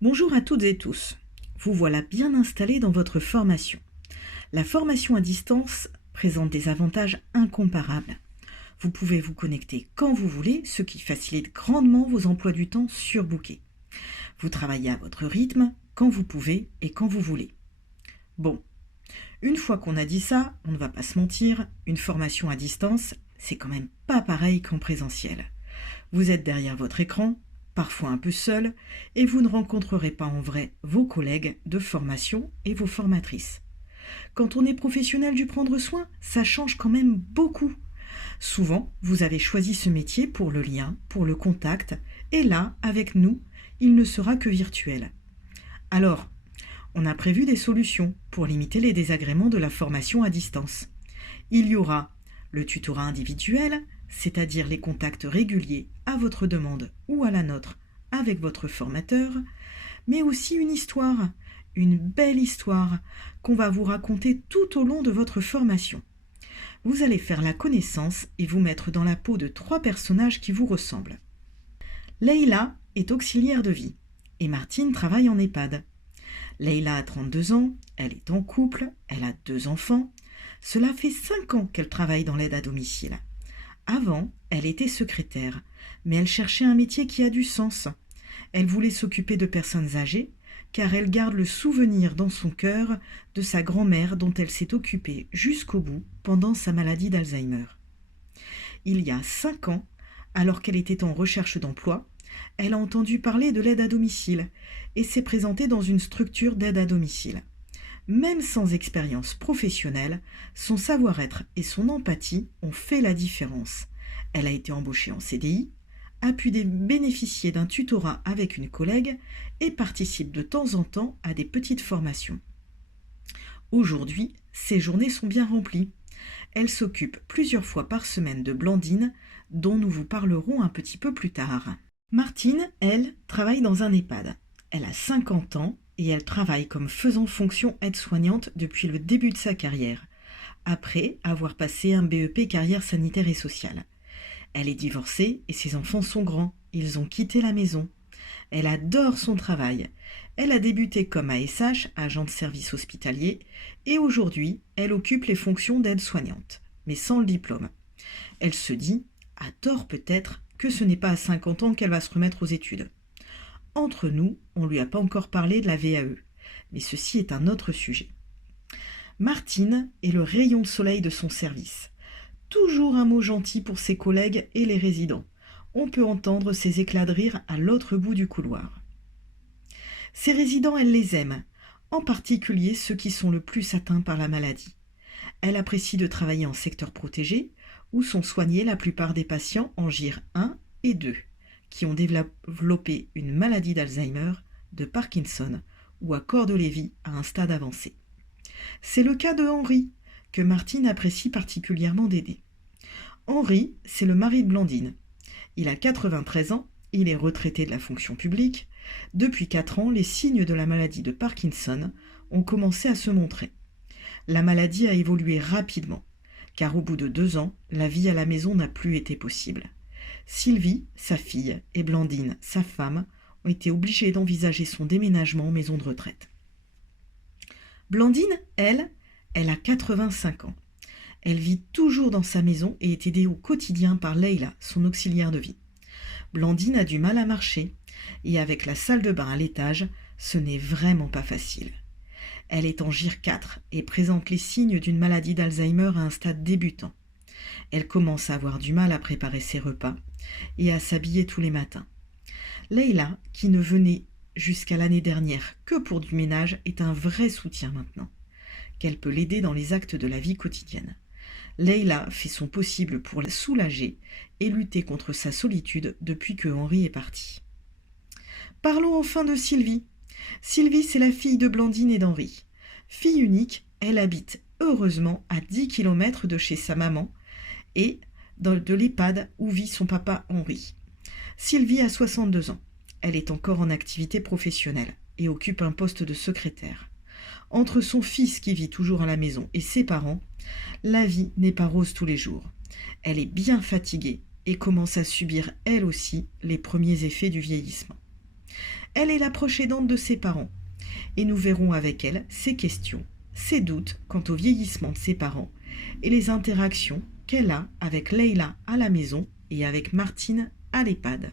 Bonjour à toutes et tous. Vous voilà bien installés dans votre formation. La formation à distance présente des avantages incomparables. Vous pouvez vous connecter quand vous voulez, ce qui facilite grandement vos emplois du temps surbookés. Vous travaillez à votre rythme, quand vous pouvez et quand vous voulez. Bon, une fois qu'on a dit ça, on ne va pas se mentir, une formation à distance, c'est quand même pas pareil qu'en présentiel. Vous êtes derrière votre écran, parfois un peu seul, et vous ne rencontrerez pas en vrai vos collègues de formation et vos formatrices. Quand on est professionnel du prendre soin, ça change quand même beaucoup. Souvent, vous avez choisi ce métier pour le lien, pour le contact, et là, avec nous, il ne sera que virtuel. Alors, on a prévu des solutions pour limiter les désagréments de la formation à distance. Il y aura le tutorat individuel, c'est-à-dire les contacts réguliers à votre demande ou à la nôtre avec votre formateur, mais aussi une belle histoire qu'on va vous raconter tout au long de votre formation. Vous allez faire la connaissance et vous mettre dans la peau de 3 personnages qui vous ressemblent. Leïla est auxiliaire de vie et Martine travaille en EHPAD. Leïla a 32 ans, elle est en couple, elle a 2 enfants. Cela fait 5 ans qu'elle travaille dans l'aide à domicile. Avant, elle était secrétaire, mais elle cherchait un métier qui a du sens. Elle voulait s'occuper de personnes âgées, car elle garde le souvenir dans son cœur de sa grand-mère dont elle s'est occupée jusqu'au bout pendant sa maladie d'Alzheimer. Il y a 5 ans, alors qu'elle était en recherche d'emploi, elle a entendu parler de l'aide à domicile et s'est présentée dans une structure d'aide à domicile. Même sans expérience professionnelle, son savoir-être et son empathie ont fait la différence. Elle a été embauchée en CDI, a pu bénéficier d'un tutorat avec une collègue et participe de temps en temps à des petites formations. Aujourd'hui, ses journées sont bien remplies. Elle s'occupe plusieurs fois par semaine de Blandine, dont nous vous parlerons un petit peu plus tard. Martine, elle, travaille dans un EHPAD. Elle a 50 ans et elle travaille comme faisant fonction aide-soignante depuis le début de sa carrière, après avoir passé un BEP carrière sanitaire et sociale. Elle est divorcée et ses enfants sont grands, ils ont quitté la maison. Elle adore son travail. Elle a débuté comme ASH, agent de service hospitalier, et aujourd'hui, elle occupe les fonctions d'aide-soignante, mais sans le diplôme. Elle se dit, à tort peut-être, que ce n'est pas à 50 ans qu'elle va se remettre aux études. Entre nous, on ne lui a pas encore parlé de la VAE, mais ceci est un autre sujet. Martine est le rayon de soleil de son service. Toujours un mot gentil pour ses collègues et les résidents. On peut entendre ses éclats de rire à l'autre bout du couloir. Ses résidents, elle les aime, en particulier ceux qui sont le plus atteints par la maladie. Elle apprécie de travailler en secteur protégé, où sont soignés la plupart des patients en GIR 1 et 2, qui ont développé une maladie d'Alzheimer, de Parkinson ou à corps de Lévy à un stade avancé. C'est le cas de Henri, que Martine apprécie particulièrement d'aider. Henri, c'est le mari de Blandine. Il a 93 ans, il est retraité de la fonction publique. Depuis 4 ans, les signes de la maladie de Parkinson ont commencé à se montrer. La maladie a évolué rapidement, car au bout de 2 ans, la vie à la maison n'a plus été possible. Sylvie, sa fille, et Blandine, sa femme, ont été obligées d'envisager son déménagement en maison de retraite. Blandine, elle a 85 ans. Elle vit toujours dans sa maison et est aidée au quotidien par Leïla, son auxiliaire de vie. Blandine a du mal à marcher et avec la salle de bain à l'étage, ce n'est vraiment pas facile. Elle est en GIR 4 et présente les signes d'une maladie d'Alzheimer à un stade débutant. Elle commence à avoir du mal à préparer ses repas et à s'habiller tous les matins. Leïla, qui ne venait jusqu'à l'année dernière que pour du ménage, est un vrai soutien maintenant, qu'elle peut l'aider dans les actes de la vie quotidienne. Leïla fait son possible pour la soulager et lutter contre sa solitude depuis que Henri est parti. Parlons enfin de Sylvie. Sylvie, c'est la fille de Blandine et d'Henri. Fille unique, elle habite heureusement à 10 km de chez sa maman et de l'EHPAD où vit son papa Henri. Sylvie a 62 ans. Elle est encore en activité professionnelle et occupe un poste de secrétaire. Entre son fils qui vit toujours à la maison et ses parents, la vie n'est pas rose tous les jours. Elle est bien fatiguée et commence à subir elle aussi les premiers effets du vieillissement. Elle est la proche aidante de ses parents et nous verrons avec elle ses questions, ses doutes quant au vieillissement de ses parents et les interactions qu'elle a avec Leila à la maison et avec Martine à l'EHPAD.